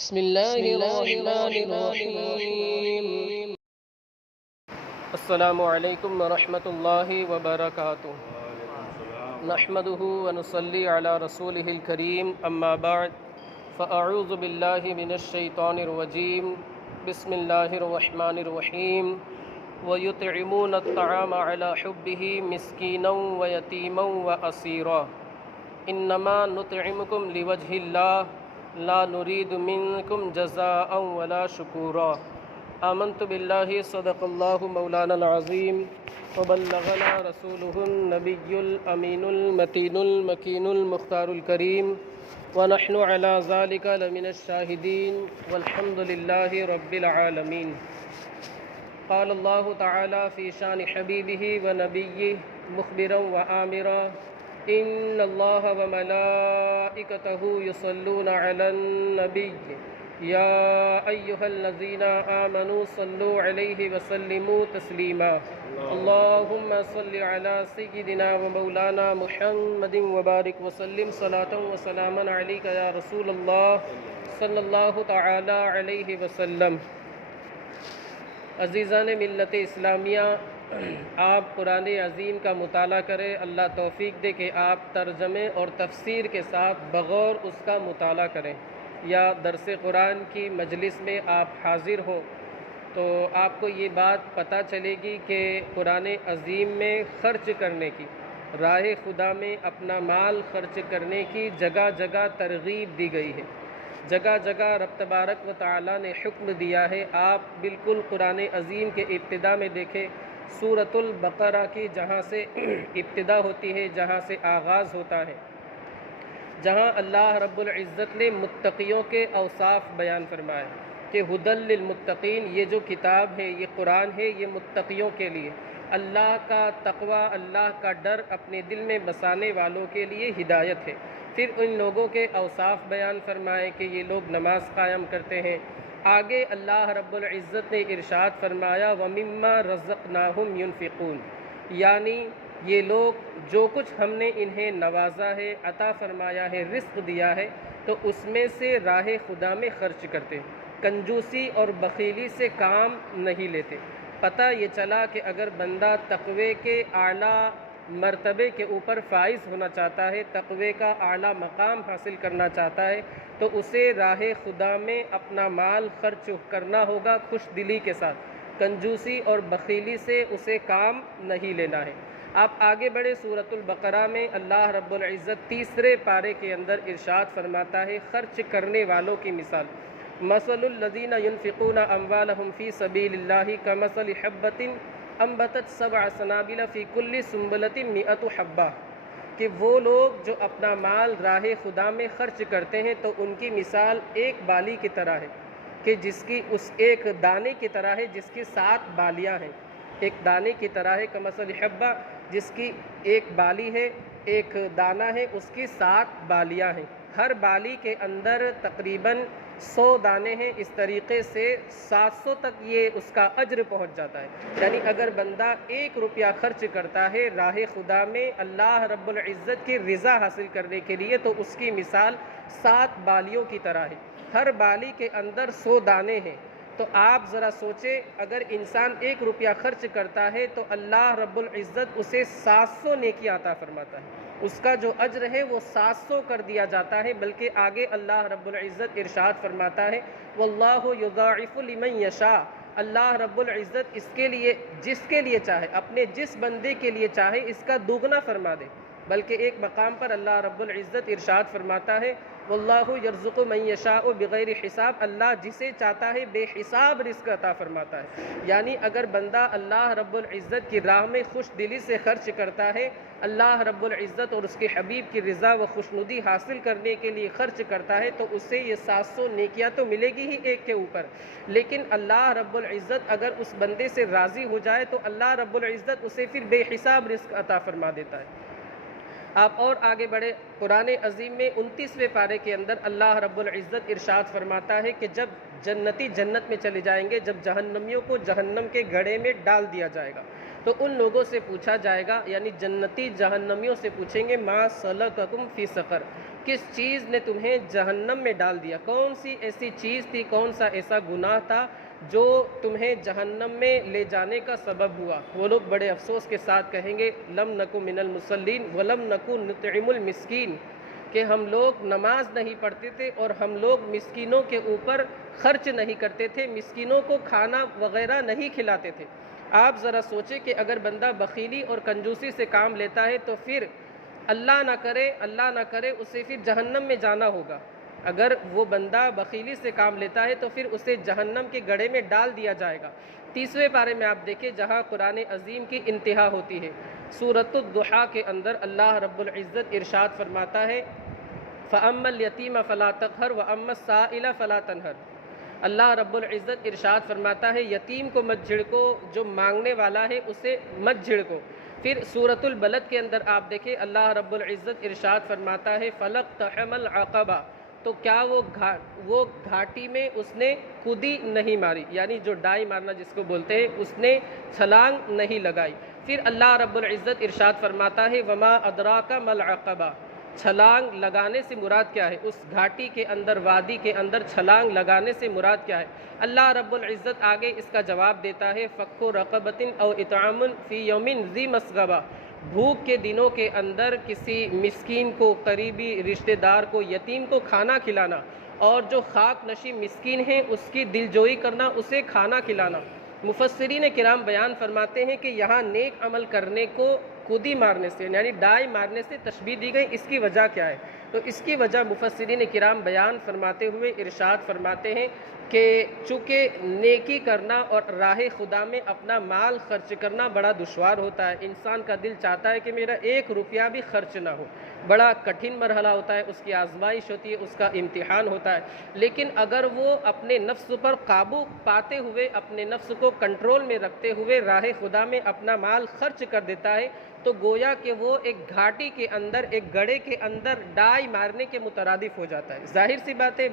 بسم الله الرحمن الرحيم. السلام عليكم ورحمة الله وبركاته. نحمده ونصلي على رسوله الكريم، أما بعد فأعوذ بالله من الشيطان الرجيم. بسم الله الرحمن الرحيم. ويطعمون الطعام على حبه مسكينا ويتيما وأسيرا إنما نطعمكم لوجه الله لا نريد منكم جزاء ولا شكورا. آمنت بالله صدق الله مولانا العظيم وبلغنا رسوله النبي الأمين المتين المكين المختار الكريم ونحن على ذلك لمن الشاهدين والحمد لله رب العالمين. قال الله تعالى في شان حبيبه ونبيه مخبرا وآمرا إن الله وملائكته يصلون على النبي يا أيها الذين آمنوا صلوا عليه وسلموا تسليما. اللهم صل على سيدنا ومولانا محمد وبارك وسلم صلاة وسلاما عليك يا رسول الله صلی اللہ تعالی علیہ وسلم. عزیزان ملت اسلامیہ، آپ قرآن عظیم کا مطالعہ کریں. اللہ توفیق دے کہ آپ ترجمے اور تفسیر کے ساتھ بغور اس کا مطالعہ کریں، یا درس قرآن کی مجلس میں آپ حاضر ہوں تو آپ کو یہ بات پتہ چلے گی کہ قرآن عظیم میں خرچ کرنے کی، راہ خدا میں اپنا مال خرچ کرنے کی جگہ جگہ ترغیب دی گئی ہے. جگہ جگہ رب تبارک و تعالیٰ نے حکم دیا ہے. آپ بالکل قرآن عظیم کے ابتدا میں دیکھیں، سورۃ البقرہ کی جہاں سے ابتدا ہوتی ہے، جہاں سے آغاز ہوتا ہے، جہاں اللہ رب العزت نے متقیوں کے اوصاف بیان فرمائے کہ ہدی للمتقین. یہ جو کتاب ہے، یہ قرآن ہے، یہ متقیوں کے لیے، اللہ کا تقوی، اللہ کا ڈر اپنے دل میں بسانے والوں کے لیے ہدایت ہے. پھر ان لوگوں کے اوصاف بیان فرمائے کہ یہ لوگ نماز قائم کرتے ہیں. آگے اللہ رب العزت نے ارشاد فرمایا وَمِمَّا رَزَقْنَاهُمْ يُنْفِقُونَ، یعنی یہ لوگ جو کچھ ہم نے انہیں نوازا ہے، عطا فرمایا ہے، رزق دیا ہے، تو اس میں سے راہ خدا میں خرچ کرتے، کنجوسی اور بخیلی سے کام نہیں لیتے. پتہ یہ چلا کہ اگر بندہ تقوی کے اعلیٰ مرتبے کے اوپر فائز ہونا چاہتا ہے، تقوی کا اعلیٰ مقام حاصل کرنا چاہتا ہے، تو اسے راہ خدا میں اپنا مال خرچ کرنا ہوگا خوش دلی کے ساتھ. کنجوسی اور بخیلی سے اسے کام نہیں لینا ہے. آپ آگے بڑھے، سورۃ البقرہ میں اللہ رب العزت تیسرے پارے کے اندر ارشاد فرماتا ہے خرچ کرنے والوں کی مثال. مثل الذین ينفقون اموالهم فی سبیل اللہ کمثل حبۃ انبتت سبع سنابل فی کل سنبلۃ مئۃ حبہ، کہ وہ لوگ جو اپنا مال راہ خدا میں خرچ کرتے ہیں تو ان کی مثال ایک بالی کی طرح ہے، کہ جس کی اس ایک دانے کی طرح ہے جس کی 7 بالیاں ہیں. ایک دانے کی طرح ہے کمثل حبہ، جس کی ایک بالی ہے، ایک دانہ ہے، اس کی 7 بالیاں ہیں. ہر بالی کے اندر تقریباً 100 دانے ہیں. اس طریقے سے 700 تک یہ اس کا اجر پہنچ جاتا ہے. یعنی اگر بندہ 1 روپیہ خرچ کرتا ہے راہ خدا میں اللہ رب العزت کی رضا حاصل کرنے کے لیے، تو اس کی مثال 7 بالیوں کی طرح ہے. ہر بالی کے اندر 100 دانے ہیں. تو آپ ذرا سوچیں، اگر انسان 1 روپیہ خرچ کرتا ہے تو اللہ رب العزت اسے 700 نیکیاں عطا فرماتا ہے. اس کا جو اجر ہے وہ 700 کر دیا جاتا ہے. بلکہ آگے اللہ رب العزت ارشاد فرماتا ہے واللہ یضاعف لمن یشاء، اللہ رب العزت اس کے لیے، جس کے لیے چاہے، اپنے جس بندے کے لیے چاہے، اس کا دوگنا فرما دے. بلکہ ایک مقام پر اللہ رب العزت ارشاد فرماتا ہے واللہ یرزق من یشاء بغیر حساب، اللہ جسے چاہتا ہے بے حساب رزق عطا فرماتا ہے. یعنی اگر بندہ اللہ رب العزت کی راہ میں خوش دلی سے خرچ کرتا ہے، اللہ رب العزت اور اس کے حبیب کی رضا و خوشنودی حاصل کرنے کے لیے خرچ کرتا ہے، تو اس سے یہ 700 نیکیاں تو ملے گی ہی ایک کے اوپر. لیکن اللہ رب العزت اگر اس بندے سے راضی ہو جائے تو اللہ رب العزت اسے پھر بے حساب رزق عطا فرما دیتا ہے. آپ اور آگے بڑھے، قرآن عظیم میں 29ویں پارے کے اندر اللہ رب العزت ارشاد فرماتا ہے کہ جب جنتی جنت میں چلے جائیں گے، جب جہنمیوں کو جہنم کے گڑھے میں ڈال دیا جائے گا، تو ان لوگوں سے پوچھا جائے گا، یعنی جنتی جہنمیوں سے پوچھیں گے ما سلککم فی سقر، کس چیز نے تمہیں جہنم میں ڈال دیا؟ کون سی ایسی چیز تھی، کون سا ایسا گناہ تھا جو تمہیں جہنم میں لے جانے کا سبب ہوا؟ وہ لوگ بڑے افسوس کے ساتھ کہیں گے لم نکو من المصلین ولم نکو نطعم المسکین، کہ ہم لوگ نماز نہیں پڑھتے تھے اور ہم لوگ مسکینوں کے اوپر خرچ نہیں کرتے تھے، مسکینوں کو کھانا وغیرہ نہیں کھلاتے تھے۔ آپ ذرا سوچیں کہ اگر بندہ بخیلی اور کنجوسی سے کام لیتا ہے تو پھر اللہ نہ کرے اسے پھر جہنم میں جانا ہوگا۔ اگر وہ بندہ بخیلی سے کام لیتا ہے تو پھر اسے جہنم کے گڑھے میں ڈال دیا جائے گا۔ تیسرے پارے میں آپ دیکھیں جہاں قرآن عظیم کی انتہا ہوتی ہے، سورۃ الضحیٰ کے اندر اللہ رب العزت ارشاد فرماتا ہے فَأَمَّا الْيَتِيمَ فَلَا تَقْهَرْ وَأَمَّا السَّائِلَ فَلَا تَنْهَرْ۔ اللہ رب العزت ارشاد فرماتا ہے یتیم کو مت جھڑکو، جو مانگنے والا ہے اسے مت جھڑکو۔ پھر سورۃ البلد کے اندر آپ دیکھیں اللہ رب العزت ارشاد فرماتا ہے فَلَقْتَحَمَ الْعَقَبَةَ، تو کیا وہ گھاٹی میں اس نے کودی نہیں ماری، یعنی جو ڈائی مارنا جس کو بولتے ہیں، اس نے چھلانگ نہیں لگائی۔ پھر اللہ رب العزت ارشاد فرماتا ہے وَمَا أَدْرَاكَ مَا الْعَقَبَةُ، چھلانگ لگانے سے مراد کیا ہے؟ اس گھاٹی کے اندر، وادی کے اندر چھلانگ لگانے سے مراد کیا ہے؟ اللہ رب العزت آگے اس کا جواب دیتا ہے فَكُّ رَقَبَةٍ أَوْ إِطْعَامٌ فِي يَوْمٍ ذِي مَسْغَبَةٍ، بھوک کے دنوں کے اندر کسی مسکین کو، قریبی رشتہ دار کو، یتیم کو کھانا کھلانا، اور جو خاک نشیں مسکین ہیں اس کی دلجوئی کرنا، اسے کھانا کھلانا۔ مفسرین کرام بیان فرماتے ہیں کہ یہاں نیک عمل کرنے کو کودی مارنے سے، یعنی ڈائی مارنے سے تشبیہ دی گئی۔ اس کی وجہ کیا ہے؟ تو اس کی وجہ مفسرین کرام بیان فرماتے ہوئے ارشاد فرماتے ہیں کہ چونکہ نیکی کرنا اور راہ خدا میں اپنا مال خرچ کرنا بڑا دشوار ہوتا ہے، انسان کا دل چاہتا ہے کہ میرا 1 روپیہ بھی خرچ نہ ہو، بڑا کٹھن مرحلہ ہوتا ہے، اس کی آزمائش ہوتی ہے، اس کا امتحان ہوتا ہے۔ لیکن اگر وہ اپنے نفس پر قابو پاتے ہوئے، اپنے نفس کو کنٹرول میں رکھتے ہوئے راہ خدا میں اپنا مال خرچ کر دیتا ہے تو گویا کہ وہ ایک گھاٹی کے اندر، ایک گڑھے کے اندر ڈائی مارنے کے مترادف ہو جاتا ہے۔ ظاہر سی بات ہے،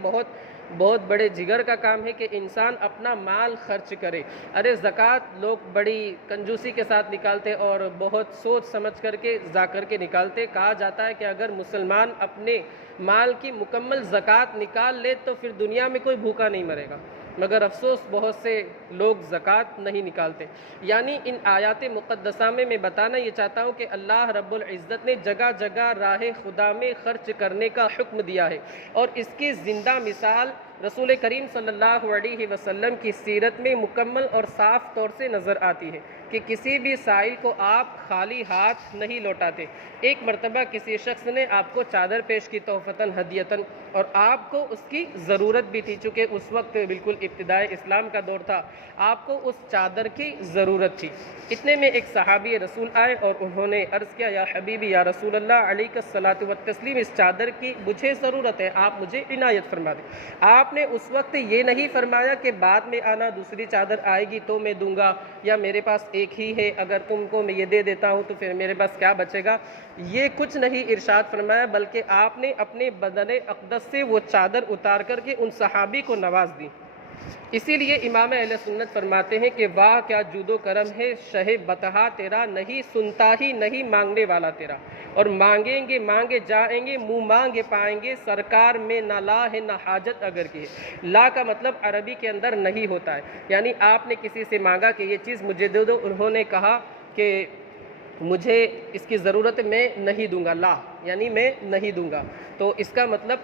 بہت بڑے جگر کا کام ہے کہ انسان اپنا مال خرچ کرے۔ ارے زکوٰۃ لوگ بڑی کنجوسی کے ساتھ نکالتے اور بہت سوچ سمجھ کر کے کر کے نکالتے۔ کہا جاتا ہے کہ اگر مسلمان اپنے مال کی مکمل زکوٰۃ نکال لے تو پھر دنیا میں کوئی بھوکا نہیں مرے گا، مگر افسوس بہت سے لوگ زکوٰۃ نہیں نکالتے۔ یعنی ان آیات مقدسہ میں بتانا یہ چاہتا ہوں کہ اللہ رب العزت نے جگہ جگہ راہ خدا میں خرچ کرنے کا حکم دیا ہے، اور اس کی زندہ مثال رسول کریم صلی اللہ علیہ وسلم کی سیرت میں مکمل اور صاف طور سے نظر آتی ہے کہ کسی بھی سائل کو آپ خالی ہاتھ نہیں لوٹاتے۔ ایک مرتبہ کسی شخص نے آپ کو چادر پیش کی تحفتاً ہدیتاً، اور آپ کو اس کی ضرورت بھی تھی، چونکہ اس وقت بالکل ابتدائے اسلام کا دور تھا، آپ کو اس چادر کی ضرورت تھی۔ اتنے میں ایک صحابی رسول آئے اور انہوں نے عرض کیا یا حبیبی یا رسول اللہ علیہ الصلاۃ والتسلیم، اس چادر کی مجھے ضرورت ہے، آپ مجھے عنایت فرما دیں۔ آپ نے اس وقت یہ نہیں فرمایا کہ بعد میں آنا، دوسری چادر آئے گی تو میں دوں گا، یا میرے پاس ایک ہی ہے، اگر تم کو میں یہ دے دیتا ہوں تو پھر میرے پاس کیا بچے گا، یہ کچھ نہیں ارشاد فرمایا، بلکہ آپ نے اپنے بدن اقدس سے وہ چادر اتار کر کے ان صحابی کو نواز دی۔ اسی لیے امام اہل سنت فرماتے ہیں کہ واہ کیا جود و کرم ہے شہ بطحا تیرا، نہیں سنتا ہی نہیں مانگنے والا تیرا، اور مانگیں گے مانگے جائیں گے، منہ مانگے پائیں گے، سرکار میں نہ لا ہے نہ حاجت اگر کی ہے۔ لا کا مطلب عربی کے اندر نہیں ہوتا ہے، یعنی آپ نے کسی سے مانگا کہ یہ چیز مجھے دے دو، انہوں نے کہا کہ مجھے اس کی ضرورت ہے، میں نہیں دوں گا، لا یعنی میں نہیں دوں گا، تو اس کا مطلب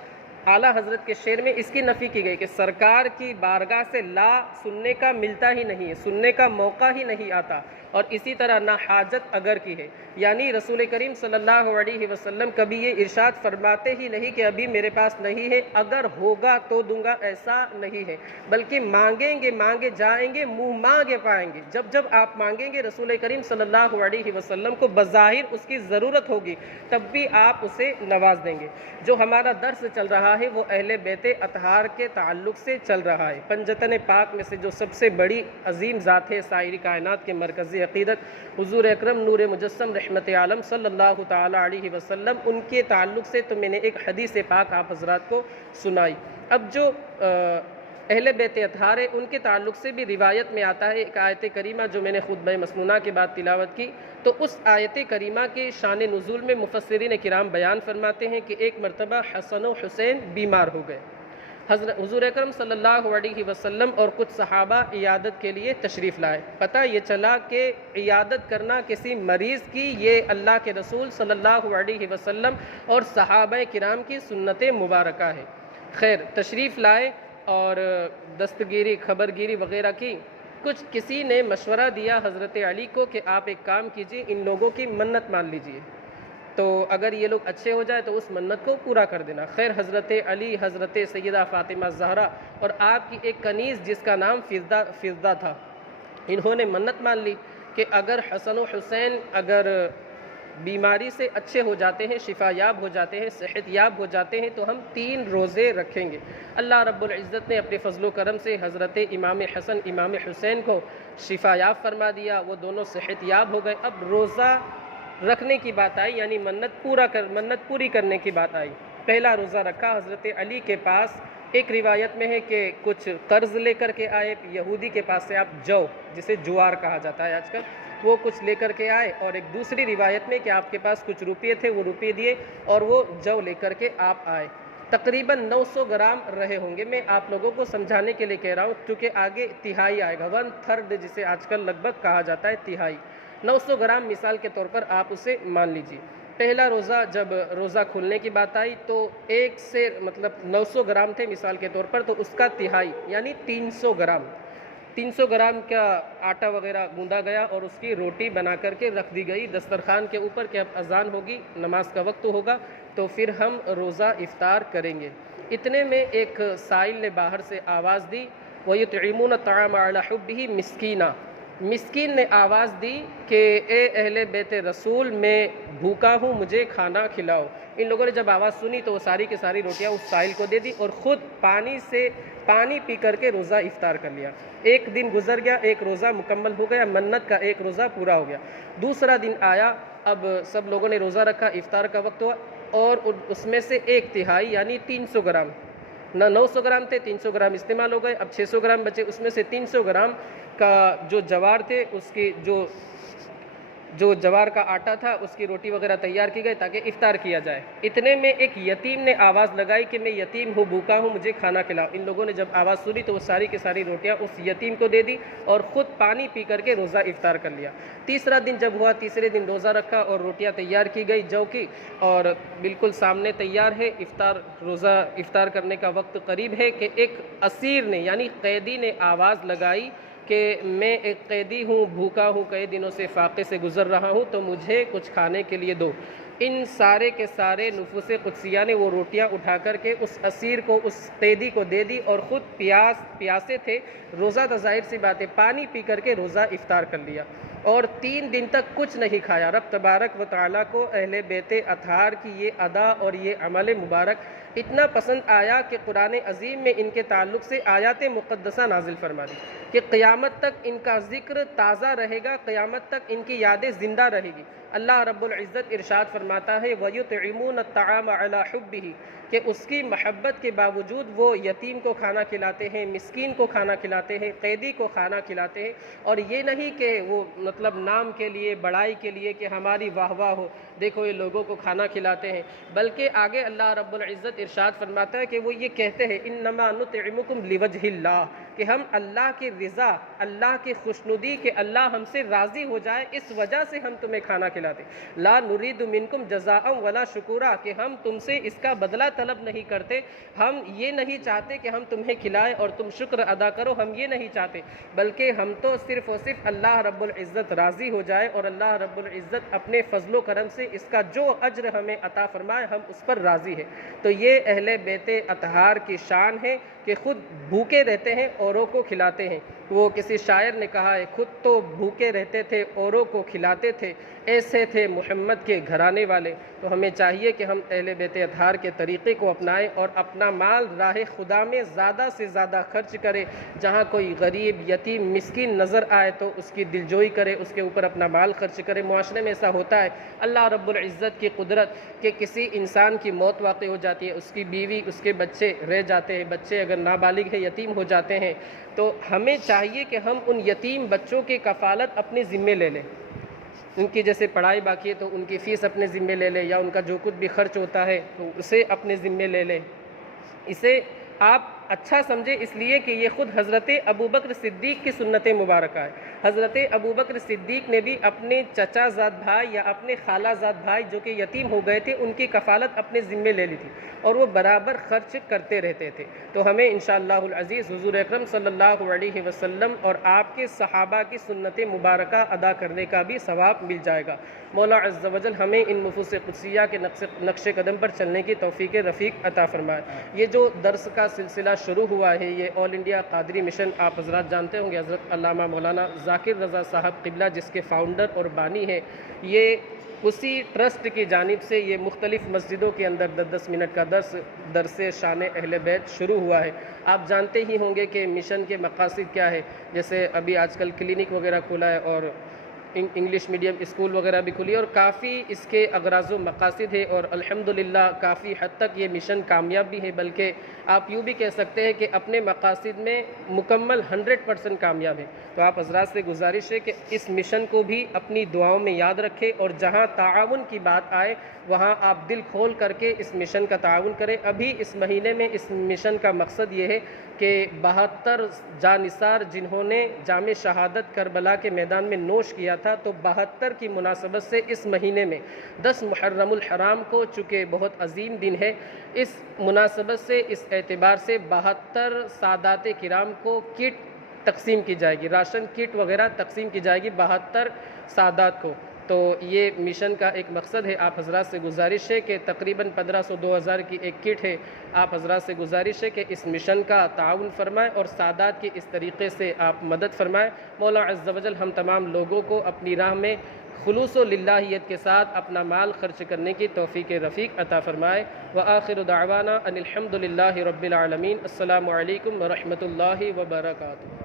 اعلیٰ حضرت کے شعر میں اس کی نفی کی گئی کہ سرکار کی بارگاہ سے لا سننے کا ملتا ہی نہیں ہے، سننے کا موقع ہی نہیں آتا، اور اسی طرح نہ حاجت اگر کی ہے، یعنی رسول کریم صلی اللہ علیہ وسلم کبھی یہ ارشاد فرماتے ہی نہیں کہ ابھی میرے پاس نہیں ہے، اگر ہوگا تو دوں گا، ایسا نہیں ہے، بلکہ مانگیں گے مانگے جائیں گے، منہ مانگے پائیں گے۔ جب آپ مانگیں گے رسول کریم صلی اللہ علیہ وسلم کو بظاہر اس کی ضرورت ہوگی تب بھی آپ اسے نواز دیں گے۔ جو ہمارا درس چل رہا ہے وہ اہل بیت اطہار کے تعلق سے چل رہا ہے۔ پنجتن پاک میں سے جو سب سے بڑی عظیم ذات ہے، سائری کائنات کے مرکزی عقیدت حضور اکرم نور مجسم رحمت عالم صلی اللہ تعالی علیہ وسلم، ان کے تعلق سے تو میں نے ایک حدیث پاک آپ حضرات کو سنائی۔ اب جو اہل بیت اطہار ہے ان کے تعلق سے بھی روایت میں آتا ہے ایک آیت کریمہ جو میں نے خطبہ مسنونہ کے بعد تلاوت کی، تو اس آیت کریمہ کے شان نزول میں مفسرین کرام بیان فرماتے ہیں کہ ایک مرتبہ حسن و حسین بیمار ہو گئے، حضور اکرم صلی اللہ علیہ وسلم اور کچھ صحابہ عیادت کے لیے تشریف لائے۔ پتہ یہ چلا کہ عیادت کرنا کسی مریض کی یہ اللہ کے رسول صلی اللہ علیہ وسلم اور صحابہ کرام کی سنت مبارکہ ہے۔ خیر، تشریف لائے اور دستگیری خبرگیری وغیرہ کی۔ کسی نے مشورہ دیا حضرت علی کو کہ آپ ایک کام کیجئے، ان لوگوں کی منت مان لیجئے، تو اگر یہ لوگ اچھے ہو جائے تو اس منت کو پورا کر دینا۔ خیر، حضرت علی، حضرت سیدہ فاطمہ زہرا اور آپ کی ایک کنیز جس کا نام فضہ تھا، انہوں نے منت مان لی کہ اگر حسن و حسین اگر بیماری سے اچھے ہو جاتے ہیں، شفا یاب ہو جاتے ہیں، صحت یاب ہو جاتے ہیں تو ہم 3 روزے رکھیں گے۔ اللہ رب العزت نے اپنے فضل و کرم سے حضرت امام حسن امام حسین کو شفا یاب فرما دیا، وہ دونوں صحت یاب ہو گئے۔ اب روزہ رکھنے کی بات آئی، یعنی منت پوری کرنے کی بات آئی۔ پہلا روزہ رکھا، حضرت علی کے پاس ایک روایت میں ہے کہ کچھ قرض لے کر کے آئے، یہودی کے پاس سے آپ جو، جسے جوار کہا جاتا ہے آج کل، وہ کچھ لے کر کے آئے، اور ایک دوسری روایت میں کہ آپ کے پاس کچھ روپے تھے، وہ روپے دیے اور وہ جو لے کر کے آپ آئے۔ تقریباً 900 گرام رہے ہوں گے، میں آپ لوگوں کو سمجھانے کے لیے کہہ رہا ہوں کیونکہ آگے تہائی آئے گا، 1/3 جسے آج کل لگ بھگ کہا جاتا ہے، تہائی 900 گرام مثال کے طور پر آپ اسے مان لیجئے۔ پہلا روزہ جب روزہ کھلنے کی بات آئی تو 1 سے 900 گرام تھے مثال کے طور پر، تو اس کا تہائی یعنی 300 گرام کا آٹا وغیرہ گوندا گیا اور اس کی روٹی بنا کر کے رکھ دی گئی دسترخوان کے اوپر کہ اب اذان ہوگی، نماز کا وقت ہوگا تو پھر ہم روزہ افطار کریں گے۔ اتنے میں ایک سائل نے باہر سے آواز دی، وَيُطْعِمُونَ الطَّعَامَ عَلَىٰ حُبِّهِ مسکینہ، مسکین نے آواز دی کہ اے اہل بیت رسول میں بھوکا ہوں، مجھے کھانا کھلاؤ۔ ان لوگوں نے جب آواز سنی تو وہ ساری کی ساری روٹیاں اس سائل کو دے دی اور خود پانی پی کر کے روزہ افطار کر لیا۔ ایک دن گزر گیا، ایک روزہ مکمل ہو گیا، منت کا ایک روزہ پورا ہو گیا۔ دوسرا دن آیا، اب سب لوگوں نے روزہ رکھا، افطار کا وقت ہوا اور اس میں سے 1/3 یعنی 300 گرام، نہ 900 گرام تھے، 300 گرام استعمال ہو گئے، اب 600 گرام بچے، اس میں سے 300 گرام کا جو جوار تھے اس کی جو جوار کا آٹا تھا اس کی روٹی وغیرہ تیار کی گئی تاکہ افطار کیا جائے۔ اتنے میں ایک یتیم نے آواز لگائی کہ میں یتیم ہوں، بھوکا ہوں، مجھے کھانا کھلاؤ۔ ان لوگوں نے جب آواز سنی تو وہ ساری کی ساری روٹیاں اس یتیم کو دے دی اور خود پانی پی کر کے روزہ افطار کر لیا۔ تیسرا دن جب ہوا، تیسرے دن روزہ رکھا اور روٹیاں تیار کی گئی جو کی، اور بالکل سامنے تیار ہے، روزہ افطار کرنے کا وقت قریب ہے کہ ایک اسیر نے یعنی قیدی نے آواز لگائی کہ میں ایک قیدی ہوں، بھوکا ہوں، کئی دنوں سے فاقے سے گزر رہا ہوں، تو مجھے کچھ کھانے کے لیے دو۔ ان سارے کے سارے نفوس قدسیہ نے وہ روٹیاں اٹھا کر کے اس اسیر کو، اس قیدی کو دے دی اور خود پیاسے تھے، روزہ تو ظاہر سی بات ہے، پانی پی کر کے روزہ افطار کر لیا اور 3 دن تک کچھ نہیں کھایا۔ رب تبارک و تعالیٰ کو اہل بیت اطہار کی یہ ادا اور یہ عمل مبارک اتنا پسند آیا کہ قرآن عظیم میں ان کے تعلق سے آیات مقدسہ نازل فرما دی کہ قیامت تک ان کا ذکر تازہ رہے گا، قیامت تک ان کی یادیں زندہ رہے گی۔ اللہ رب العزت ارشاد فرماتا ہے وَيُطْعِمُونَ الطَّعَامَ عَلَىٰ حُبِّهِ، کہ اس کی محبت کے باوجود وہ یتیم کو کھانا کھلاتے ہیں، مسکین کو کھانا کھلاتے ہیں، قیدی کو کھانا کھلاتے ہیں، اور یہ نہیں کہ وہ نام کے لیے، بڑائی کے لیے کہ ہماری واہ واہ ہو، دیکھو یہ لوگوں کو کھانا کھلاتے ہیں، بلکہ آگے اللہ رب العزت ارشاد فرماتا ہے کہ وہ یہ کہتے ہیں انما نطعمکم لوجہ اللہ، کہ ہم اللہ کی رضا، اللہ کی خوشنودی، کہ اللہ ہم سے راضی ہو جائے اس وجہ سے ہم تمہیں کھانا کھلاتے، لا نرید منکم جزاء ولا شکورا، کہ ہم تم سے اس کا بدلہ طلب نہیں کرتے، ہم یہ نہیں چاہتے کہ ہم تمہیں کھلائیں اور تم شکر ادا کرو، ہم یہ نہیں چاہتے، بلکہ ہم تو صرف اور صرف اللہ رب العزت راضی ہو جائے اور اللہ رب العزت اپنے فضل و کرم سے اس کا جو اجر ہمیں عطا فرمائے ہم اس پر راضی ہیں۔ تو یہ اہل بیت اطہار کی شان ہے کہ خود بھوکے رہتے ہیں، اوروں کو کھلاتے ہیں۔ وہ کسی شاعر نے کہا ہے خود تو بھوکے رہتے تھے، اوروں کو کھلاتے تھے، ایسے تھے محمد کے گھرانے والے۔ تو ہمیں چاہیے کہ ہم اہل بیت اطہار کے طریقے کو اپنائیں اور اپنا مال راہ خدا میں زیادہ سے زیادہ خرچ کریں، جہاں کوئی غریب، یتیم، مسکین نظر آئے تو اس کی دلجوئی کرے، اس کے اوپر اپنا مال خرچ کرے۔ معاشرے میں ایسا ہوتا ہے، اللہ رب العزت کی قدرت کہ کسی انسان کی موت واقع ہو جاتی ہے، اس کی بیوی، اس کے بچے رہ جاتے ہیں، بچے اگر اگر نابالغ ہے یتیم ہو جاتے ہیں، تو ہمیں چاہیے کہ ہم ان یتیم بچوں کی کفالت اپنے ذمے لے لیں۔ ان کی جیسے پڑھائی باقی ہے تو ان کی فیس اپنے ذمے لے لیں، یا ان کا جو کچھ بھی خرچ ہوتا ہے تو اسے اپنے ذمے لے لیں۔ اسے آپ اچھا سمجھیں اس لیے کہ یہ خود حضرت ابوبکر صدیق کی سنت مبارکہ ہے۔ حضرت ابوبکر صدیق نے بھی اپنے چچا زاد بھائی یا اپنے خالہ زاد بھائی جو کہ یتیم ہو گئے تھے، ان کی کفالت اپنے ذمے لے لی تھی، اور وہ برابر خرچ کرتے رہتے تھے۔ تو ہمیں انشاءاللہ العزیز حضور اکرم صلی اللہ علیہ وسلم اور آپ کے صحابہ کی سنت مبارکہ ادا کرنے کا بھی ثواب مل جائے گا۔ مولا عز و جل ہمیں ان نفوس قدسیہ کے نقش قدم پر چلنے کی توفیق رفیق عطا فرمائے۔ یہ جو درس کا سلسلہ شروع ہوا ہے، یہ آل انڈیا قادری مشن، آپ حضرات جانتے ہوں گے حضرت علامہ مولانا ذاکر رضا صاحب قبلہ جس کے فاؤنڈر اور بانی ہیں، یہ اسی ٹرسٹ کی جانب سے یہ مختلف مسجدوں کے اندر 10 منٹ کا درس شان اہل بیت شروع ہوا ہے۔ آپ جانتے ہی ہوں گے کہ مشن کے مقاصد کیا ہے، جیسے ابھی آج کل کلینک وغیرہ کھلا ہے اور انگلش میڈیم اسکول وغیرہ بھی کھلی ہے، اور کافی اس کے اغراض و مقاصد ہے، اور الحمدللہ کافی حد تک یہ مشن کامیاب بھی ہے، بلکہ آپ یوں بھی کہہ سکتے ہیں کہ اپنے مقاصد میں مکمل 100% کامیاب ہے۔ تو آپ حضرات سے گزارش ہے کہ اس مشن کو بھی اپنی دعاؤں میں یاد رکھیں، اور جہاں تعاون کی بات آئے وہاں آپ دل کھول کر کے اس مشن کا تعاون کریں۔ ابھی اس مہینے میں اس مشن کا مقصد یہ ہے کہ 72 جانثار جنہوں نے جام شہادت کربلا کے میدان میں نوش کیا تھا، تو 72 کی مناسبت سے اس مہینے میں 10 محرم الحرام کو، چونکہ بہت عظیم دن ہے، اس مناسبت سے اس اعتبار سے 72 سادات کرام کو کٹ تقسیم کی جائے گی، راشن کٹ وغیرہ تقسیم کی جائے گی 72 سادات کو۔ تو یہ مشن کا ایک مقصد ہے۔ آپ حضرات سے گزارش ہے کہ تقریباً 1500-2000 کی ایک کٹ ہے، آپ حضرات سے گزارش ہے کہ اس مشن کا تعاون فرمائیں اور سادات کی اس طریقے سے آپ مدد فرمائیں۔ مولا عز و جل ہم تمام لوگوں کو اپنی راہ میں خلوص و للہیت کے ساتھ اپنا مال خرچ کرنے کی توفیق رفیق عطا فرمائے۔ وآخر دعوانا ان الحمد للہ رب العالمین۔ السلام علیکم ورحمۃ اللہ وبرکاتہ۔